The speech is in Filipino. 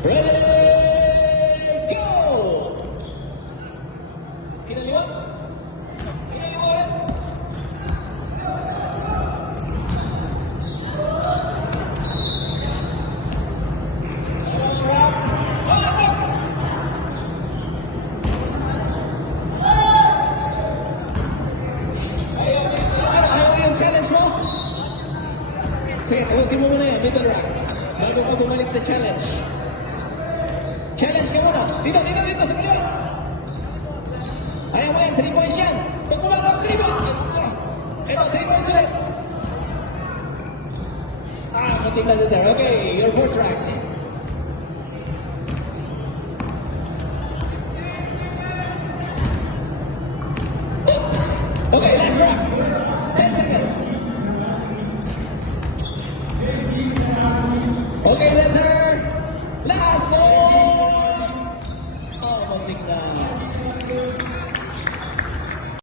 Ready, go! Kinaliwa. Kinaliwa. Ayaw yung challenge mo? Sige, ayusin mo muna yan, Little Rock. Bago ka bumalik sa challenge. Challenge ka muna. Dito, sa kaliwa. Ayaw mo yan, 3 points yan. Pag pumakap, 3 points. Ito, 3 points ulit. Matik na dito. Okay, your fourth track. Okay, last track. 10 seconds. Okay, letter. Last one. Oh, matik na.